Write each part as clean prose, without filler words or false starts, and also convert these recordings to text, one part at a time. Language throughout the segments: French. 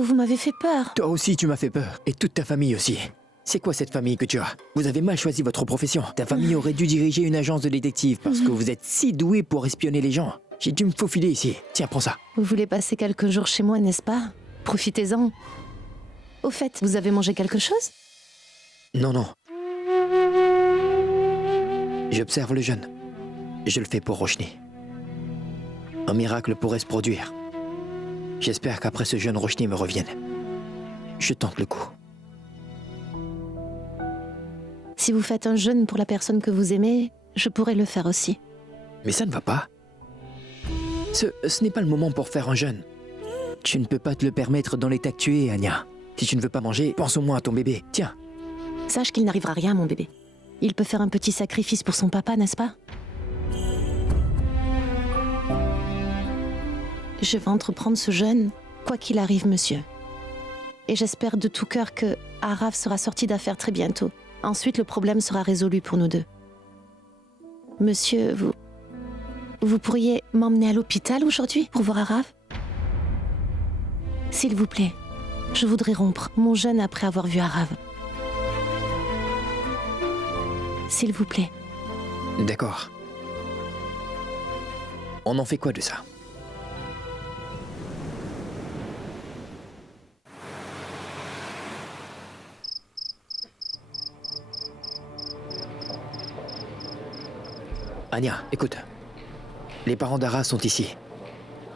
Oh, vous m'avez fait peur. Toi aussi, tu m'as fait peur. Et toute ta famille aussi. C'est quoi cette famille que tu as? Vous avez mal choisi votre profession. Ta famille aurait dû diriger une agence de détective parce que vous êtes si doué pour espionner les gens. J'ai dû me faufiler ici. Tiens, prends ça. Vous voulez passer quelques jours chez moi, n'est-ce pas? Profitez-en. Au fait, vous avez mangé quelque chose? Non, non. J'observe le jeûne. Je le fais pour Roshni. Un miracle pourrait se produire. J'espère qu'après ce jeûne, Roshni me revienne. Je tente le coup. Si vous faites un jeûne pour la personne que vous aimez, je pourrais le faire aussi. Mais ça ne va pas. Ce n'est pas le moment pour faire un jeûne. Tu ne peux pas te le permettre dans l'état que tu es, Anya. Si tu ne veux pas manger, pense au moins à ton bébé. Tiens. Sache qu'il n'arrivera rien à mon bébé. Il peut faire un petit sacrifice pour son papa, n'est-ce pas? Je vais entreprendre ce jeûne, quoi qu'il arrive, monsieur. Et j'espère de tout cœur que Arav sera sorti d'affaire très bientôt. Ensuite, le problème sera résolu pour nous deux. Monsieur, vous pourriez m'emmener à l'hôpital aujourd'hui pour voir Arav? S'il vous plaît, je voudrais rompre mon jeûne après avoir vu Arav. S'il vous plaît. D'accord. On en fait quoi de ça? Anya, écoute. Les parents d'Ara sont ici.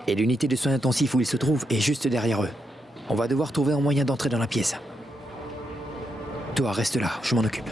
Et l'unité de soins intensifs où ils se trouvent est juste derrière eux. On va devoir trouver un moyen d'entrer dans la pièce. Toi, reste là, je m'en occupe.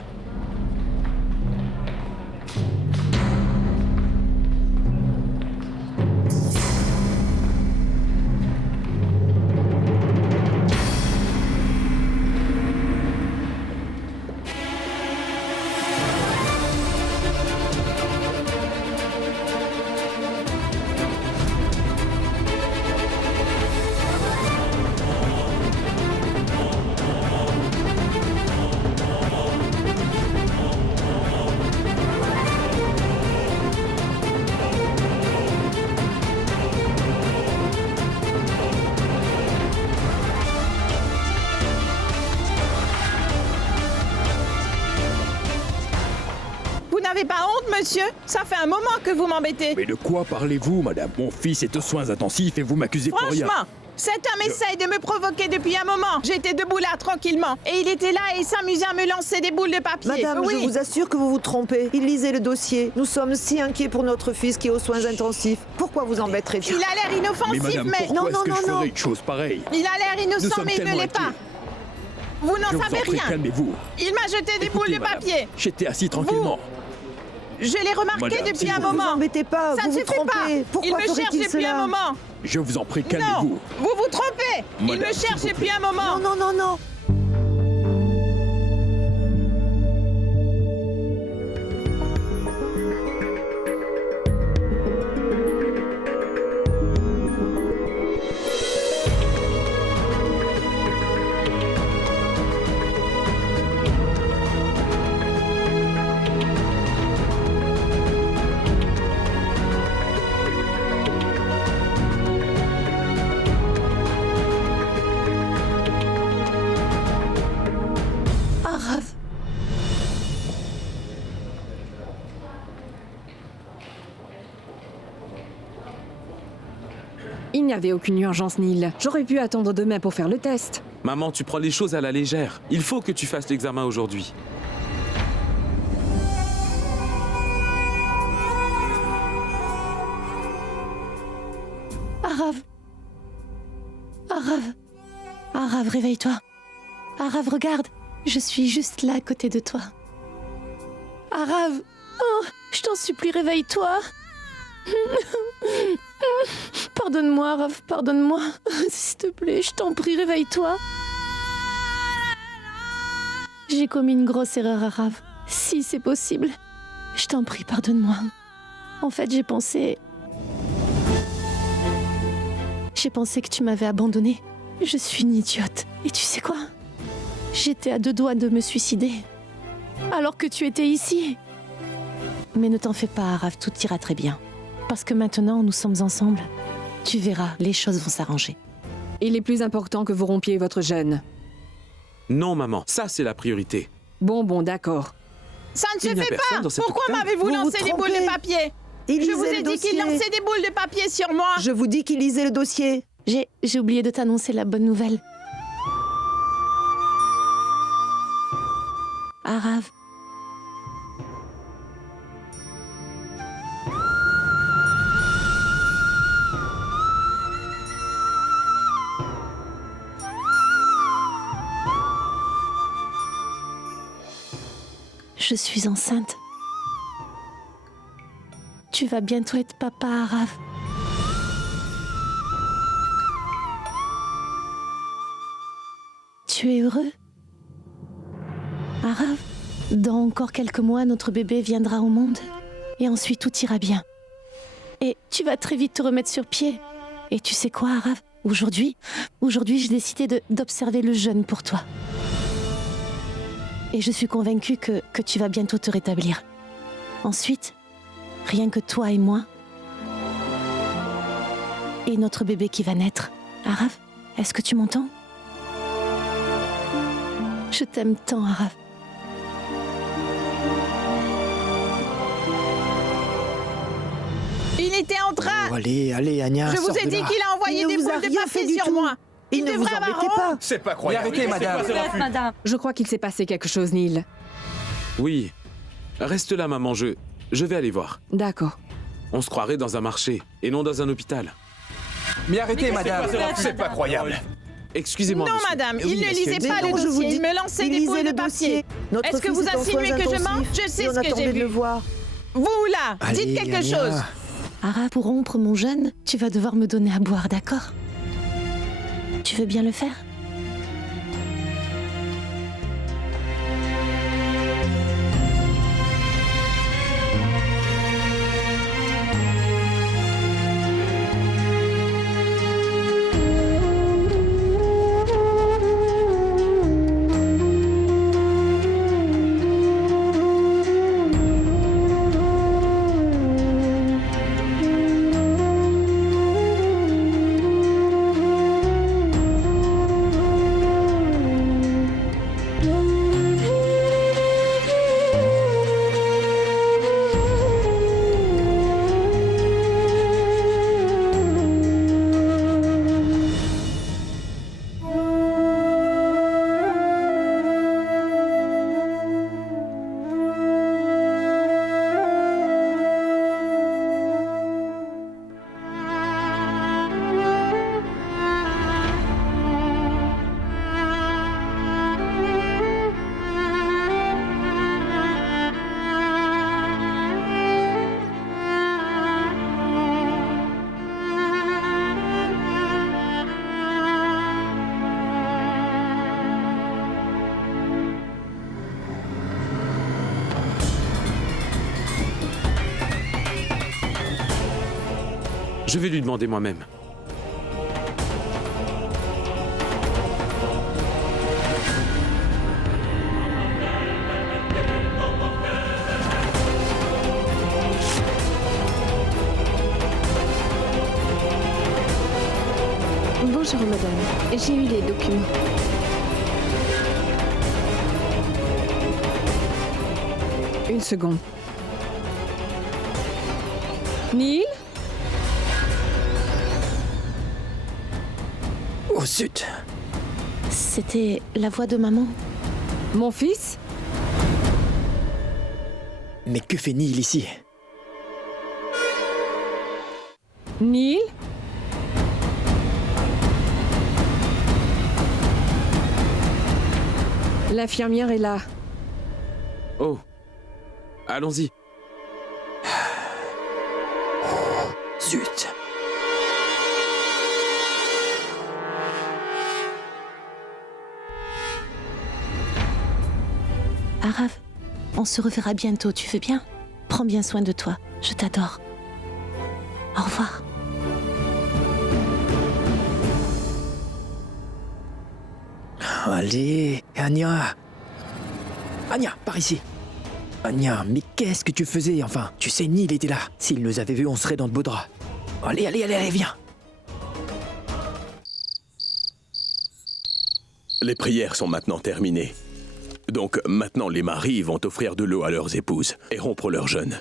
Vous n'avez pas honte, monsieur? Ça fait un moment que vous m'embêtez. Mais de quoi parlez-vous, madame? Mon fils est aux soins intensifs et vous m'accusez pour rien. Franchement, cet homme essaye de me provoquer depuis un moment. J'étais debout là, tranquillement. Et il était là et il s'amusait à me lancer des boules de papier. Madame, oui. je vous assure que vous vous trompez. Il lisait le dossier. Nous sommes si inquiets pour notre fils qui est aux soins intensifs. Pourquoi vous embêterez-vous? Il a l'air inoffensif, Mais madame, pourquoi Non, est-ce non, que non, je non. ferais une chose pareille? Il a l'air Nous innocent, sommes mais il ne tellement l'est pas. inquiets. Vous n'en Je vous en savez prie, rien. calmez-vous. Il m'a jeté des boules Écoutez, de madame, papier. J'étais assis tranquillement. Je l'ai remarqué Madame, depuis s'il un vous plaît. Vous moment. embêtez pas, Ça vous ne vous suffit pas. trompez. Pourquoi Il me cherche ferait-il depuis un cela? moment. Je vous en prie, Non, calmez-vous. vous vous trompez. Il Madame, me s'il cherche vous depuis plaît. un moment. Non, non, non, non. Arav. Il n'y avait aucune urgence, Neil. J'aurais pu attendre demain pour faire le test. Maman, tu prends les choses à la légère. Il faut que tu fasses l'examen aujourd'hui. Arav. Arav. Arav, réveille-toi. Arav, regarde. Je suis juste là à côté de toi. Arav. Oh, je t'en supplie, réveille-toi. Pardonne-moi, Arav, pardonne-moi. S'il te plaît, je t'en prie, réveille-toi. J'ai commis une grosse erreur, Arav. Si c'est possible. Je t'en prie, pardonne-moi. En fait, j'ai pensé que tu m'avais abandonnée. Je suis une idiote. Et tu sais quoi? J'étais à 2 doigts de me suicider. Alors que tu étais ici. Mais ne t'en fais pas, Arav, tout ira très bien. Parce que maintenant, nous sommes ensemble. Tu verras, les choses vont s'arranger. Il est plus important que vous rompiez votre jeûne. Non, maman, ça c'est la priorité. Bon, d'accord. Ça ne se Il n'y a fait personne pas. dans cet Pourquoi hôpital. m'avez-vous Vous lancé vous des boules trompez. de papier? Il Je vous lisait ai le dit qu'il dossier. lançait des boules de papier sur moi. Je vous dis qu'il lisait le dossier. J'ai oublié de t'annoncer la bonne nouvelle. Arav. Je suis enceinte. Tu vas bientôt être papa, Arav. Tu es heureux? Arav, dans encore quelques mois, notre bébé viendra au monde. Et ensuite, tout ira bien. Et tu vas très vite te remettre sur pied. Et tu sais quoi, Arav? Aujourd'hui, j'ai décidé d'observer le jeûne pour toi. Et je suis convaincue que tu vas bientôt te rétablir. Ensuite, rien que toi et moi, et notre bébé qui va naître. Arav, est-ce que tu m'entends? Je t'aime tant, Arav. Il était en train... Oh, allez, Anya, Je vous sors ai de dit là. qu'il a envoyé Il ne des vous a boules de rien fait papier du sur tout. moi. Il ne vous devrait avoir embêtez honte. pas. C'est pas croyable. arrêtez, madame. Madame. Je crois qu'il s'est passé quelque chose, Neil. Oui. Reste là, maman, je vais aller voir. D'accord. On se croirait dans un marché et non dans un hôpital. Mais arrêtez, madame. C'est pas croyable. Excusez-moi, Non, monsieur. madame, Oui, il ne monsieur. lisait Mais pas non, le je vous dossier, dis, il me lançait il des lisait boules de le papier. dossier. Notre Est-ce que fils vous est en insinuez soins que je mens? intensifs Je sais et on ce que attendait j'ai de le vu. voir. Vous, là, Allez, dites quelque Anya. chose. Arav, pour rompre mon jeûne, tu vas devoir me donner à boire, d'accord? Tu veux bien le faire? Je vais lui demander moi-même. Bonjour, madame. J'ai eu les documents. Une seconde. Neil? Oh zut. C'était la voix de maman. Mon fils? Mais que fait Neil ici? Neil? L'infirmière est là. Oh. Allons-y. Zut. Arav, on se reverra bientôt, tu veux bien? Prends bien soin de toi, je t'adore. Au revoir. Allez, Anya. Anya, par ici. Anya, mais qu'est-ce que tu faisais, enfin? Tu sais, Neil était là. S'il nous avait vus, on serait dans de beaux draps. Allez, viens. Les prières sont maintenant terminées. Donc maintenant les maris vont offrir de l'eau à leurs épouses et rompre leur jeûne.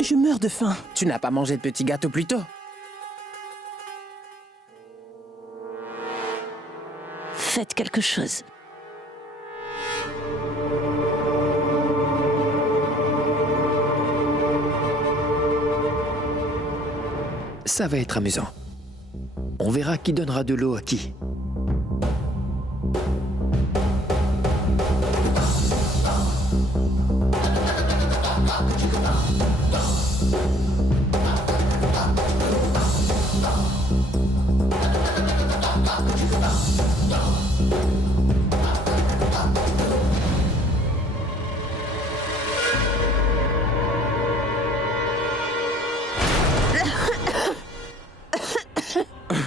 Je meurs de faim. Tu n'as pas mangé de petits gâteaux plus tôt? Faites quelque chose. Ça va être amusant. On verra qui donnera de l'eau à qui.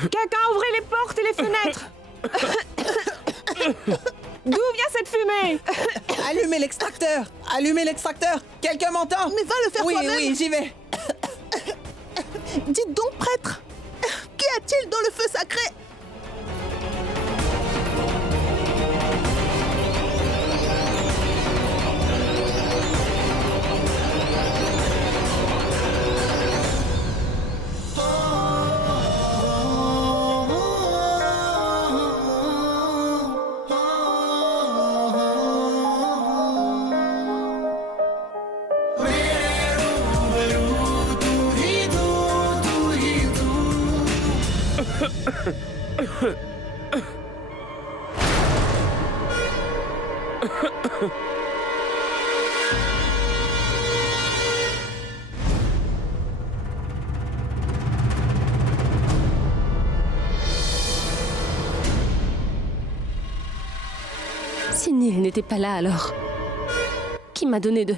Quelqu'un ouvrez les portes et les fenêtres. D'où vient cette fumée? Allumez l'extracteur. Allumez l'extracteur. Quelqu'un m'entend? Mais va le faire toi-même. Oui, j'y vais. Dites donc, prêtre, qu'y a-t-il dans le feu sacré? Si Neil n'était pas là alors, qui m'a donné de...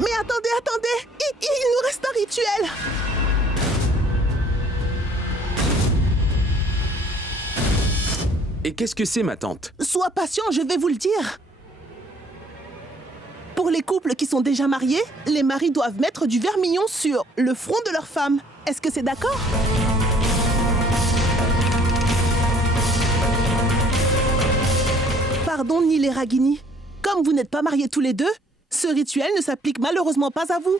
Mais attendez, il nous reste un rituel. Et qu'est-ce que c'est, ma tante? Sois patient, je vais vous le dire. Pour les couples qui sont déjà mariés, les maris doivent mettre du vermillon sur le front de leur femme. Est-ce que c'est d'accord? Pardon, Neil et Ragini. Comme vous n'êtes pas mariés tous les deux, ce rituel ne s'applique malheureusement pas à vous.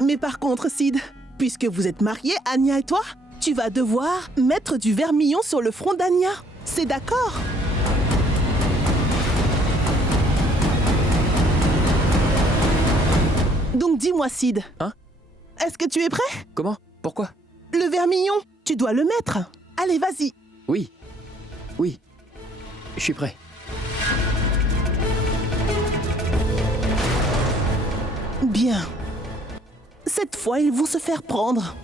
Mais par contre, Sid, puisque vous êtes mariés, Anya et toi, tu vas devoir mettre du vermillon sur le front d'Anya. C'est d'accord? Donc dis-moi, Sid. Hein? Est-ce que tu es prêt? Comment? Pourquoi? Le vermillon, tu dois le mettre. Allez, vas-y. Oui. Oui. Je suis prêt. Bien. Cette fois, ils vont se faire prendre.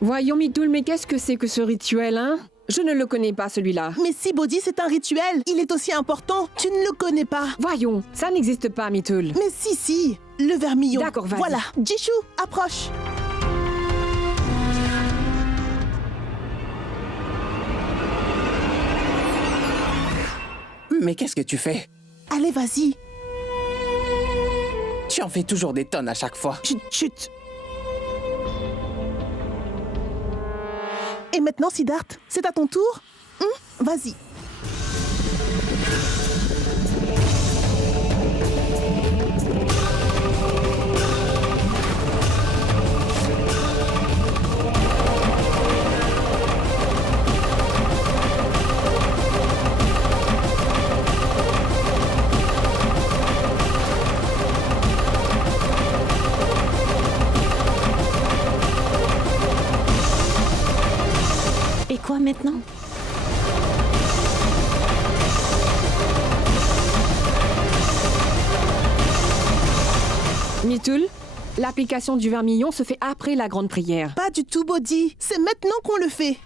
Voyons, Mitoul, mais qu'est-ce que c'est que ce rituel, hein? Je ne le connais pas, celui-là. Mais si Bodhi, c'est un rituel. Il est aussi important. Tu ne le connais pas. Voyons, ça n'existe pas, Mitoul. Mais si. Le vermillon. D'accord, vas-y. Voilà. Jishu, approche. Mais qu'est-ce que tu fais? Allez, vas-y. Tu en fais toujours des tonnes à chaque fois. Chut, chut. Et maintenant, Siddharth, c'est à ton tour. Vas-y. Et quoi maintenant? Mitoul, l'application du vermillon se fait après la grande prière. Pas du tout, Bodhi. C'est maintenant qu'on le fait.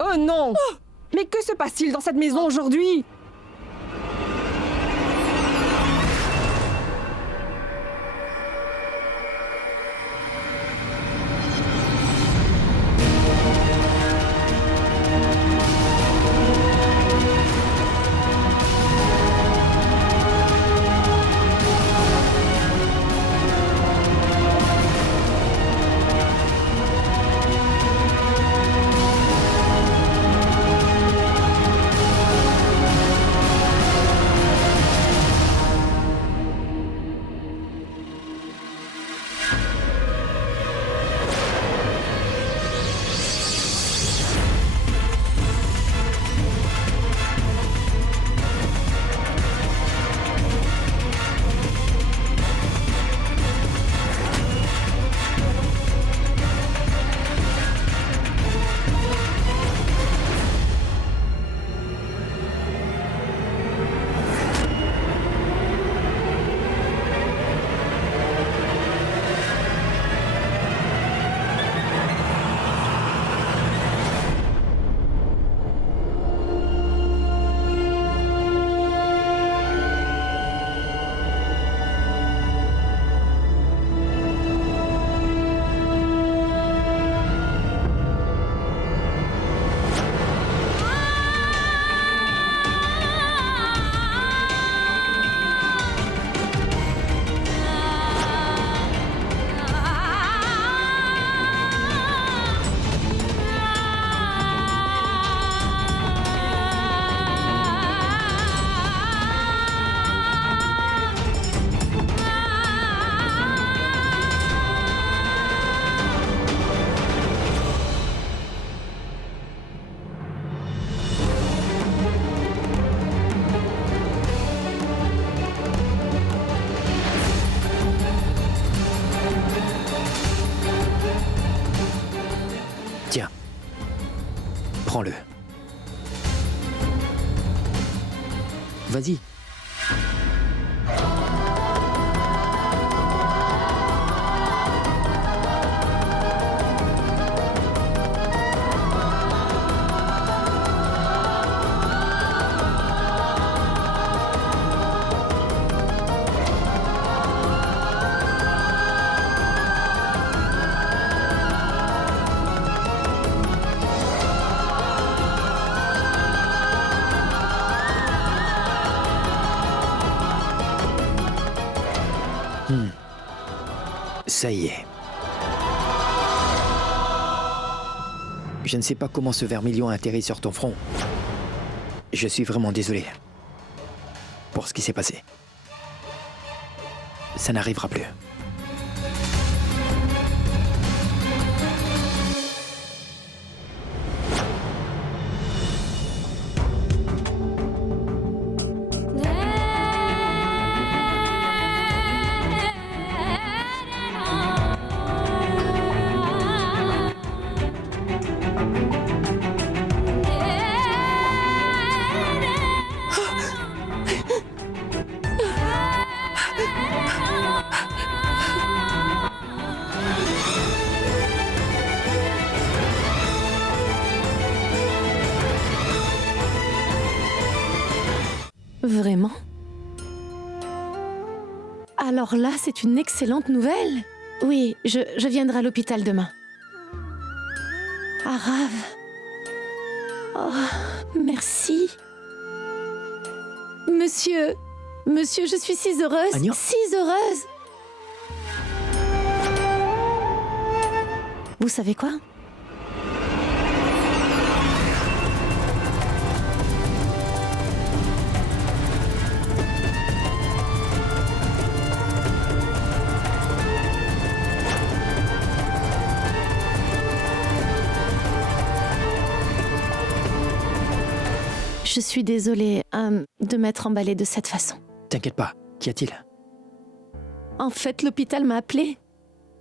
Oh non! Mais que se passe-t-il dans cette maison aujourd'hui? Tiens. Prends-le. Vas-y. Ça y est. Je ne sais pas comment ce vermilion a atterri sur ton front. Je suis vraiment désolé pour ce qui s'est passé. Ça n'arrivera plus. Vraiment? Alors là, c'est une excellente nouvelle. Oui, je viendrai à l'hôpital demain. Arav. Oh, merci. Monsieur, je suis si heureuse. Anya? Si heureuse. Vous savez quoi? Je suis désolée de m'être emballée de cette façon. T'inquiète pas, Qu'y a-t-il? En fait, l'hôpital m'a appelé.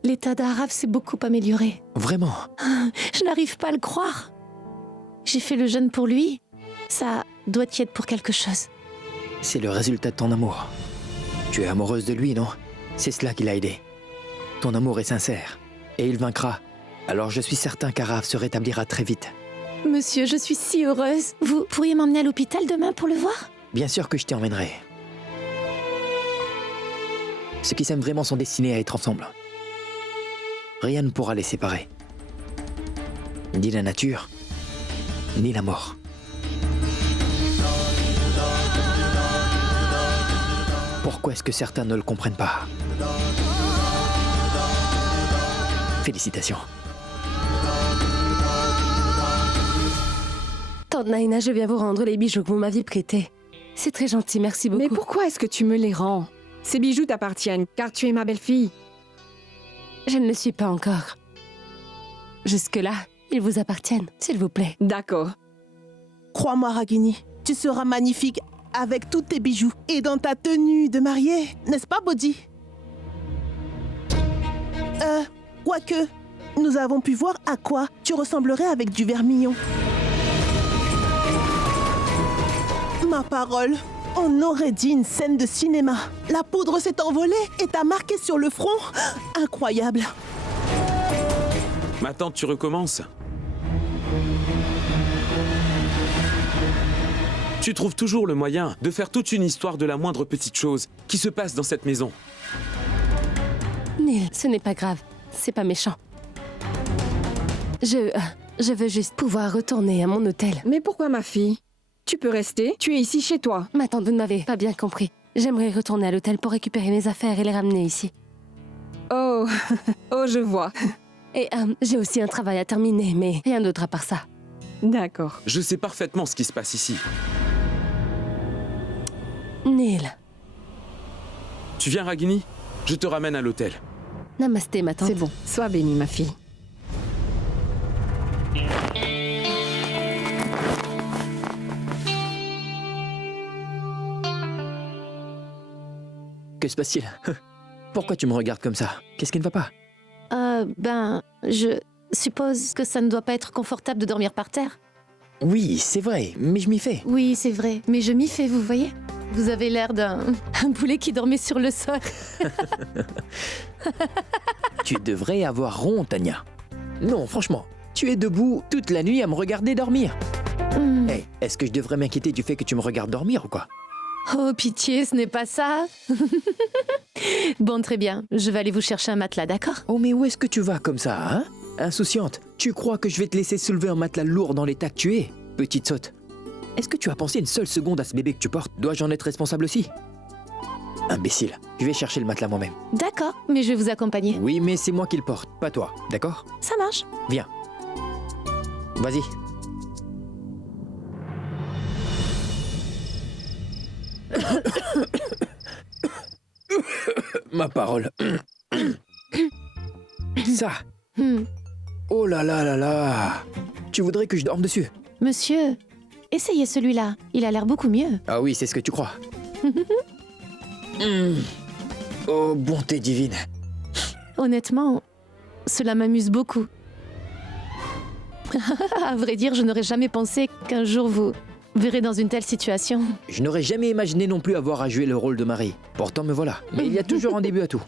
L'état d'Arav s'est beaucoup amélioré. Vraiment? Je n'arrive pas à le croire. J'ai fait le jeûne pour lui. Ça doit y être pour quelque chose. C'est le résultat de ton amour. Tu es amoureuse de lui, non? C'est cela qui l'a aidé. Ton amour est sincère. Et il vaincra. Alors je suis certain qu'Arav se rétablira très vite. Monsieur, je suis si heureuse. Vous pourriez m'emmener à l'hôpital demain pour le voir? Bien sûr que je t'y emmènerai. Ceux qui s'aiment vraiment sont destinés à être ensemble. Rien ne pourra les séparer. Ni la nature, ni la mort. Pourquoi est-ce que certains ne le comprennent pas? Félicitations. Tante Naina, je viens vous rendre les bijoux que vous m'aviez prêtés. C'est très gentil, merci beaucoup. Mais pourquoi est-ce que tu me les rends? Ces bijoux t'appartiennent, car tu es ma belle-fille. Je ne le suis pas encore. Jusque-là, ils vous appartiennent, s'il vous plaît. D'accord. Crois-moi, Ragini, tu seras magnifique avec tous tes bijoux et dans ta tenue de mariée, n'est-ce pas, Bodhi? Quoique, nous avons pu voir à quoi tu ressemblerais avec du vermillon. Ma parole, on aurait dit une scène de cinéma. La poudre s'est envolée et t'a marqué sur le front. Incroyable. Ma tante, tu recommences? Tu trouves toujours le moyen de faire toute une histoire de la moindre petite chose qui se passe dans cette maison. Neil, ce n'est pas grave. C'est pas méchant. Je veux juste pouvoir retourner à mon hôtel. Mais pourquoi, ma fille? Tu peux rester, tu es ici chez toi. Ma tante, vous ne m'avez pas bien compris. J'aimerais retourner à l'hôtel pour récupérer mes affaires et les ramener ici. Oh, oh, je vois. Et j'ai aussi un travail à terminer, mais rien d'autre à part ça. D'accord. Je sais parfaitement ce qui se passe ici. Neil. Tu viens, Ragini? Je te ramène à l'hôtel. Namasté, ma tante. C'est bon, sois bénie, ma fille. Que se passe-t-il? Pourquoi tu me regardes comme ça? Qu'est-ce qui ne va pas? Je suppose que ça ne doit pas être confortable de dormir par terre. Oui, c'est vrai, mais je m'y fais. Oui, c'est vrai, mais je m'y fais, vous voyez? Vous avez l'air d'un poulet qui dormait sur le sol. Tu devrais avoir honte, Anya. Non, franchement, tu es debout toute la nuit à me regarder dormir. Hey, est-ce que je devrais m'inquiéter du fait que tu me regardes dormir ou quoi? Oh, pitié, ce n'est pas ça. Bon, très bien, je vais aller vous chercher un matelas, d'accord? Oh, mais où est-ce que tu vas comme ça, hein? Insouciante, tu crois que je vais te laisser soulever un matelas lourd dans l'état que tu es? Petite sotte. Est-ce que tu as pensé une seule seconde à ce bébé que tu portes? Dois-je en être responsable aussi? Imbécile, je vais chercher le matelas moi-même. D'accord, mais je vais vous accompagner. Oui, mais c'est moi qui le porte, pas toi, d'accord? Ça marche. Viens. Vas-y. Ma parole. Ça. Oh là là là là. Tu voudrais que je dorme dessus? Monsieur, essayez celui-là. Il a l'air beaucoup mieux. Ah oui, c'est ce que tu crois. Oh, bonté divine. Honnêtement, cela m'amuse beaucoup. À vrai dire, je n'aurais jamais pensé qu'un jour vous verrez dans une telle situation. Je n'aurais jamais imaginé non plus avoir à jouer le rôle de mari. Pourtant me voilà. Mais il y a toujours un début à tout.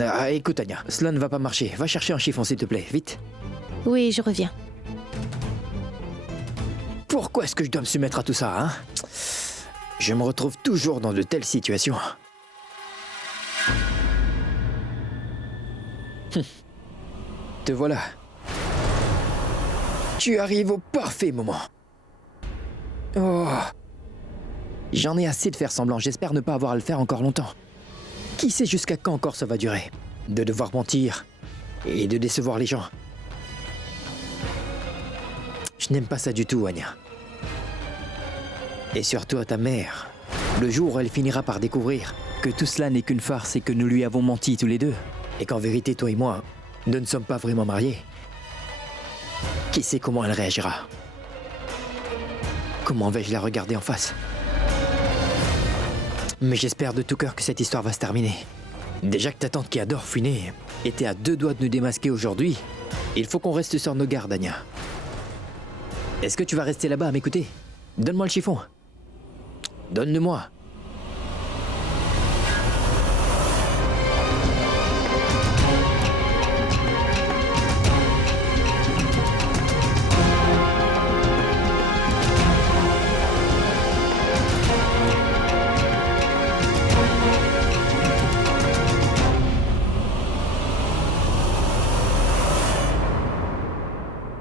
Ah, écoute Anya, cela ne va pas marcher. Va chercher un chiffon s'il te plaît, vite. Oui, je reviens. Pourquoi est-ce que je dois me soumettre à tout ça, hein? Je me retrouve toujours dans de telles situations. Te voilà. Tu arrives au parfait moment. Oh. J'en ai assez de faire semblant. J'espère ne pas avoir à le faire encore longtemps. Qui sait jusqu'à quand encore ça va durer? De devoir mentir et de décevoir les gens. Je n'aime pas ça du tout, Anya. Et surtout à ta mère. Le jour où elle finira par découvrir que tout cela n'est qu'une farce et que nous lui avons menti tous les deux. Et qu'en vérité, toi et moi, nous ne sommes pas vraiment mariés. Qui sait comment elle réagira? Comment vais-je la regarder en face? Mais j'espère de tout cœur que cette histoire va se terminer. Déjà que ta tante qui adore fuiner était à 2 doigts de nous démasquer aujourd'hui, il faut qu'on reste sur nos gardes, Anya. Est-ce que tu vas rester là-bas à m'écouter? Donne-moi le chiffon. Donne-le-moi.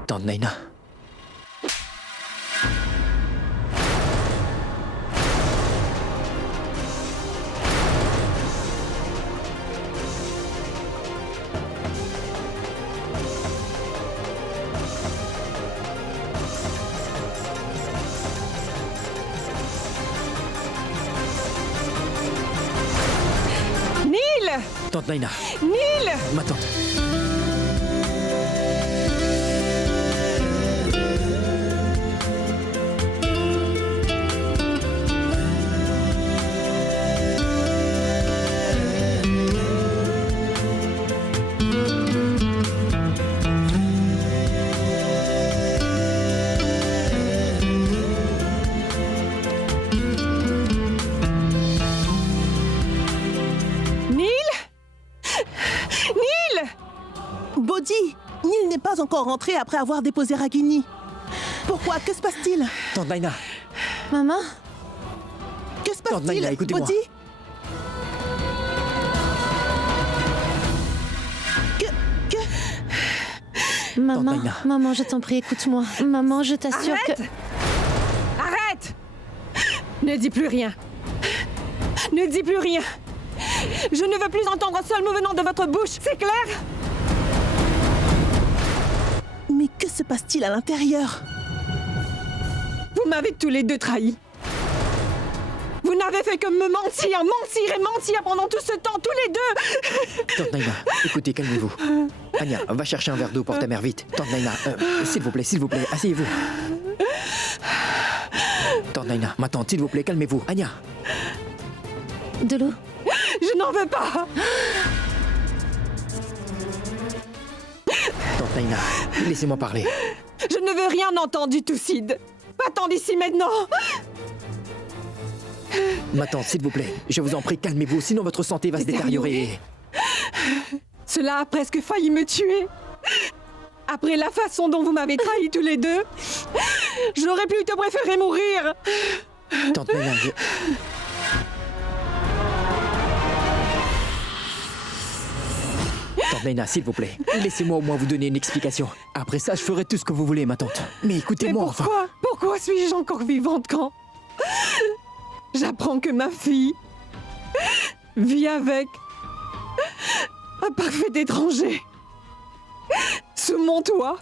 Tante Naina. Neil! Tante Naina. Neil! Ma tante. Bodhi, Neil n'est pas encore rentré après avoir déposé Ragini. Pourquoi? Que se passe-t-il? Tante Naina. Maman? Que se Tante Naina, passe-t-il, écoutez-moi. Bodhi? Maman, Naina. maman, je t'en prie, écoute-moi. Maman, je t'assure que... Arrête! Ne dis plus rien. Ne dis plus rien. Je ne veux plus entendre un seul mot venant de votre bouche, c'est clair? Mais que se passe-t-il à l'intérieur? Vous m'avez tous les deux trahis. Vous n'avez fait que me mentir, mentir et mentir pendant tout ce temps, tous les deux. Tante Naina, écoutez, calmez-vous. Anya, va chercher un verre d'eau pour ta mère vite. Tante Naina, s'il vous plaît, asseyez-vous. Tante Naina, ma tante, s'il vous plaît, calmez-vous. Anya. De l'eau? Je n'en veux pas. Tante Naina, laissez-moi parler. Je ne veux rien entendre du tout, Sid. Va-t'en d'ici maintenant. Ma tante, s'il vous plaît, je vous en prie, calmez-vous, sinon votre santé va se détériorer. Cela a presque failli me tuer. Après la façon dont vous m'avez trahi tous les deux, j'aurais plutôt préféré mourir. Tante Naina, Tante Naina, s'il vous plaît, laissez-moi au moins vous donner une explication. Après ça, je ferai tout ce que vous voulez, ma tante. Mais écoutez-moi, enfin. Pourquoi suis-je encore vivante quand j'apprends que ma fille vit avec un parfait étranger sous mon toit?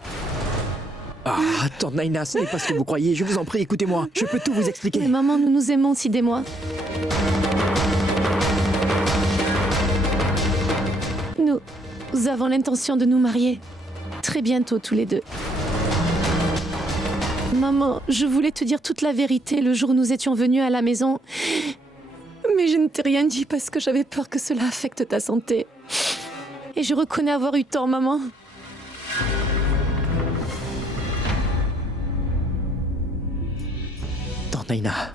Ah, Tante Naina, ce n'est pas ce que vous croyez. Je vous en prie, écoutez-moi. Je peux tout vous expliquer. Mais maman, nous nous aimons, Sid et moi. Nous avons l'intention de nous marier. Très bientôt, tous les deux. Maman, je voulais te dire toute la vérité le jour où nous étions venus à la maison. Mais je ne t'ai rien dit parce que j'avais peur que cela affecte ta santé. Et je reconnais avoir eu tort, maman. Tante Naina.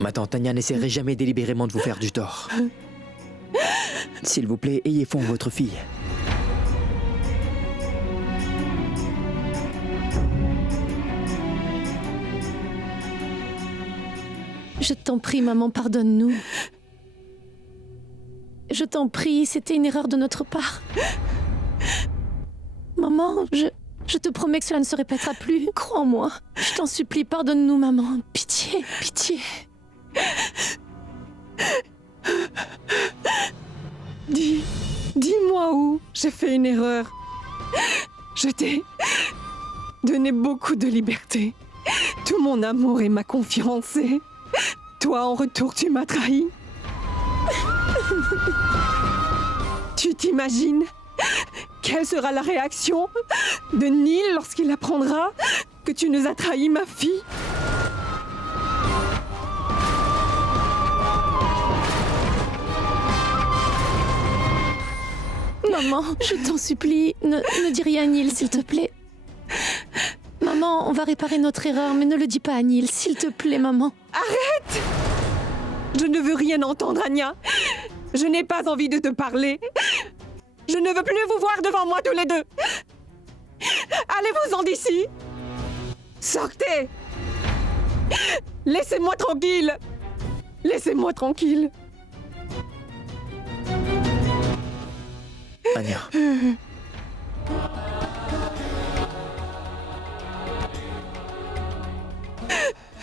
Ma tante Anya n'essaierait jamais délibérément de vous faire du tort. S'il vous plaît, ayez foi en votre fille. Je t'en prie, maman, pardonne-nous. Je t'en prie, c'était une erreur de notre part. Maman, je te promets que cela ne se répétera plus. Crois en moi. Je t'en supplie, pardonne-nous, maman. Pitié, pitié. Dis-moi où j'ai fait une erreur. Je t'ai donné beaucoup de liberté. Tout mon amour et ma confiance. Et toi, en retour, tu m'as trahi. Tu t'imagines quelle sera la réaction de Neil lorsqu'il apprendra que tu nous as trahi, ma fille? Maman, je t'en supplie, ne dis rien à Neil, s'il te plaît. Maman, on va réparer notre erreur, mais ne le dis pas à Neil, s'il te plaît, maman. Arrête! Je ne veux rien entendre, Anya. Je n'ai pas envie de te parler. Je ne veux plus vous voir devant moi tous les deux. Allez-vous-en d'ici. Sortez. Laissez-moi tranquille. Laissez-moi tranquille. Anya.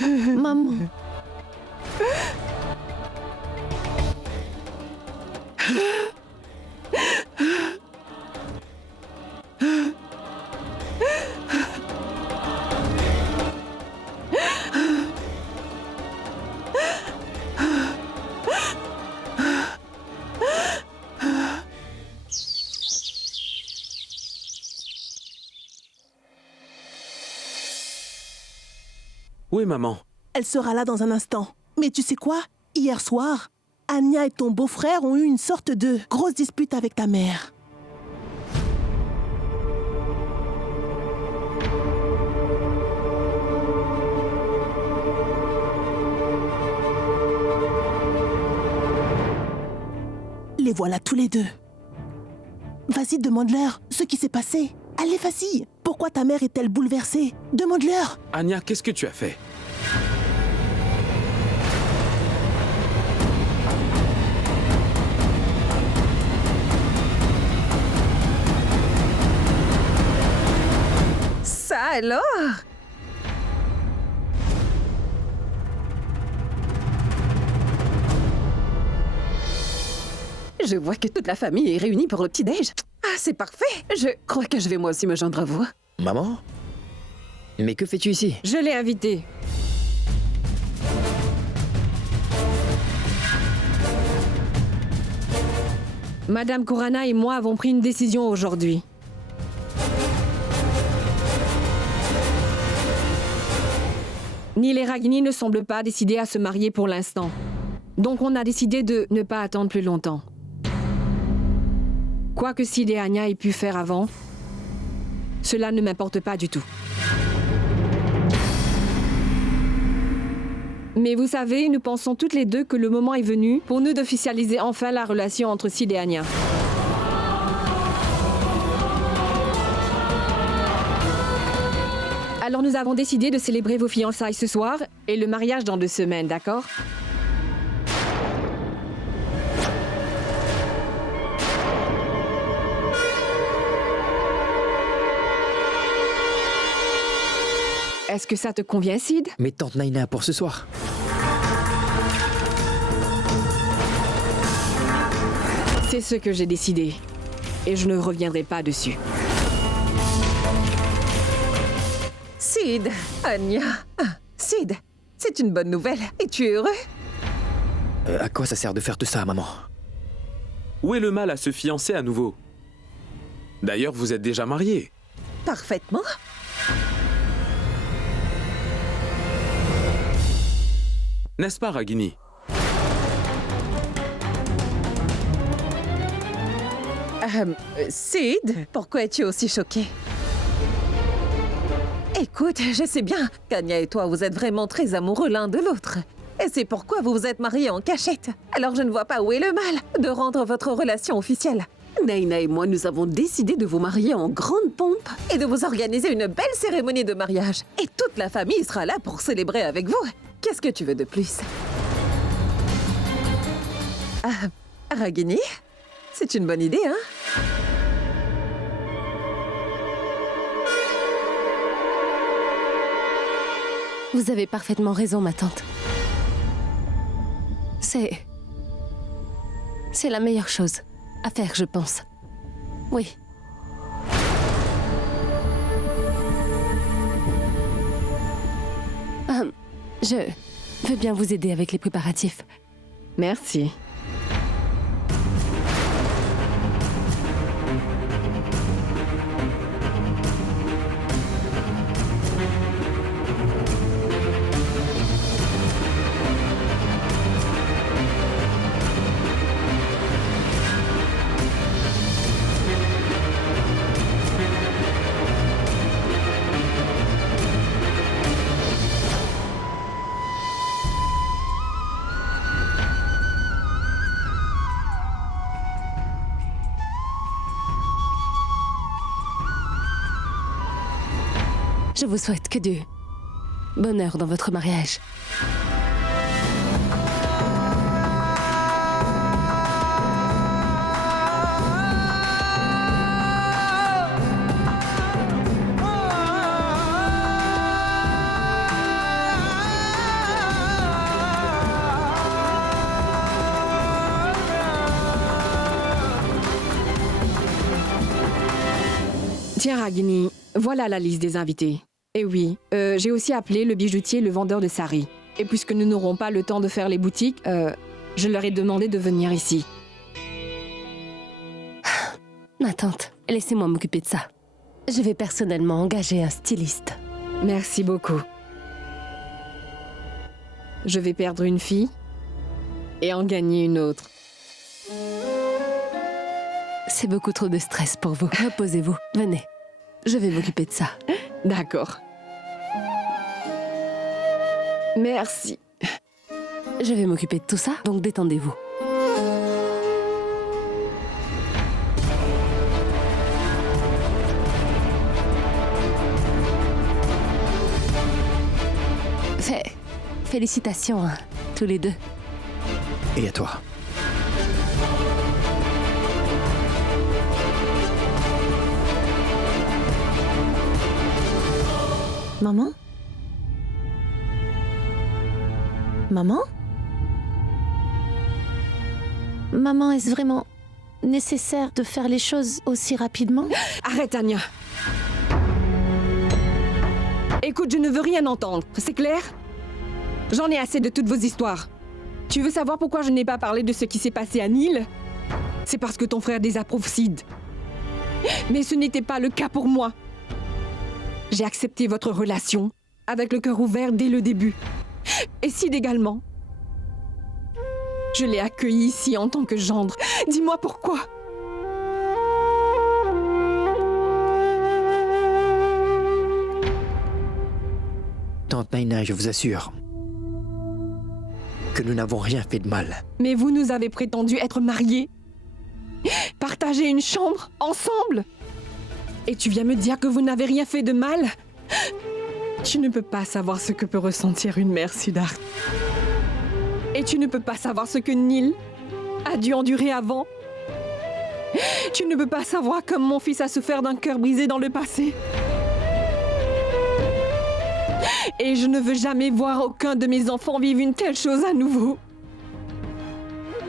Maman. Où est maman? Elle sera là dans un instant. Mais tu sais quoi? Hier soir, Anya et ton beau-frère ont eu une sorte de grosse dispute avec ta mère. Les voilà tous les deux. Vas-y, demande-leur ce qui s'est passé. Allez, vas-y. Pourquoi ta mère est-elle bouleversée? Demande-leur. Anya, qu'est-ce que tu as fait? Ça alors? Je vois que toute la famille est réunie pour le petit-déj. Ah, c'est parfait. Je crois que je vais moi aussi me joindre à vous. Maman? Mais que fais-tu ici? Je l'ai invité. Madame Kurana et moi avons pris une décision aujourd'hui. Neil et Ragini ne semblent pas décidés à se marier pour l'instant. Donc on a décidé de ne pas attendre plus longtemps. Quoi que Sid et Anya aient pu faire avant, cela ne m'importe pas du tout. Mais vous savez, nous pensons toutes les deux que le moment est venu pour nous d'officialiser enfin la relation entre Sid et Anya. Alors nous avons décidé de célébrer vos fiançailles ce soir et le mariage dans 2 semaines, d'accord? Est-ce que ça te convient, Sid? Mais tante Naina pour ce soir. C'est ce que j'ai décidé. Et je ne reviendrai pas dessus. Sid, Anya. Ah, Sid, c'est une bonne nouvelle. Et tu es heureux? À quoi ça sert de faire tout ça, maman? Où est le mal à se fiancer à nouveau? D'ailleurs, vous êtes déjà mariés. Parfaitement. N'est-ce pas, Ragini? Sid, pourquoi es-tu aussi choqué? Écoute, je sais bien qu'Anya et toi, vous êtes vraiment très amoureux l'un de l'autre. Et c'est pourquoi vous vous êtes mariés en cachette. Alors je ne vois pas où est le mal de rendre votre relation officielle. Naina et moi, nous avons décidé de vous marier en grande pompe et de vous organiser une belle cérémonie de mariage. Et toute la famille sera là pour célébrer avec vous. Qu'est-ce que tu veux de plus? Ragini, c'est une bonne idée, hein? Vous avez parfaitement raison, ma tante. C'est la meilleure chose à faire, je pense. Oui. Je veux bien vous aider avec les préparatifs. Merci. Je vous souhaite que du bonheur dans votre mariage. Tiens, Ragini, voilà la liste des invités. Et oui, j'ai aussi appelé le bijoutier et le vendeur de sari. Et puisque nous n'aurons pas le temps de faire les boutiques, je leur ai demandé de venir ici. Ma tante, laissez-moi m'occuper de ça. Je vais personnellement engager un styliste. Merci beaucoup. Je vais perdre une fille et en gagner une autre. C'est beaucoup trop de stress pour vous. Reposez-vous. Venez. Je vais m'occuper de ça. D'accord. Merci. Je vais m'occuper de tout ça, donc détendez-vous. Félicitations, hein, tous les deux. Et à toi. Maman? Maman? Maman, est-ce vraiment nécessaire de faire les choses aussi rapidement? Arrête, Anya. Écoute, je ne veux rien entendre, c'est clair? J'en ai assez de toutes vos histoires. Tu veux savoir pourquoi je n'ai pas parlé de ce qui s'est passé à Nil? C'est parce que ton frère désapprouve Sid. Mais ce n'était pas le cas pour moi. J'ai accepté votre relation avec le cœur ouvert dès le début. Et Sid également. Je l'ai accueilli ici en tant que gendre. Dis-moi pourquoi. Tante Naina, je vous assure que nous n'avons rien fait de mal. Mais vous nous avez prétendu être mariés. Partager une chambre ensemble. Et tu viens me dire que vous n'avez rien fait de mal? Tu ne peux pas savoir ce que peut ressentir une mère, Siddharth. Et tu ne peux pas savoir ce que Nil a dû endurer avant. Tu ne peux pas savoir comme mon fils a souffert d'un cœur brisé dans le passé. Et je ne veux jamais voir aucun de mes enfants vivre une telle chose à nouveau.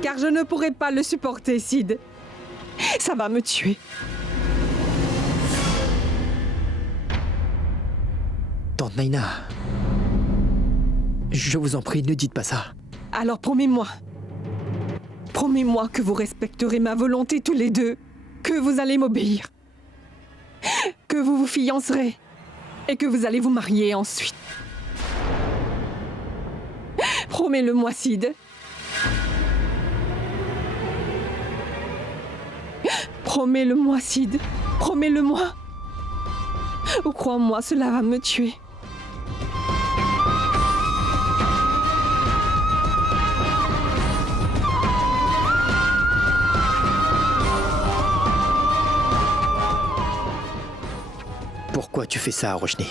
Car je ne pourrai pas le supporter, Sid. Ça va me tuer. Tante Naina, je vous en prie, ne dites pas ça. Alors promets-moi. Promets-moi que vous respecterez ma volonté tous les deux. Que vous allez m'obéir. Que vous vous fiancerez. Et que vous allez vous marier ensuite. Promets-le-moi, Sid. Promets-le-moi, Sid. Promets-le-moi. Ou crois-moi, cela va me tuer. Pourquoi tu fais ça, Roshni?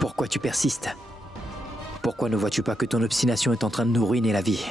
Pourquoi tu persistes? Pourquoi ne vois-tu pas que ton obstination est en train de nous ruiner la vie?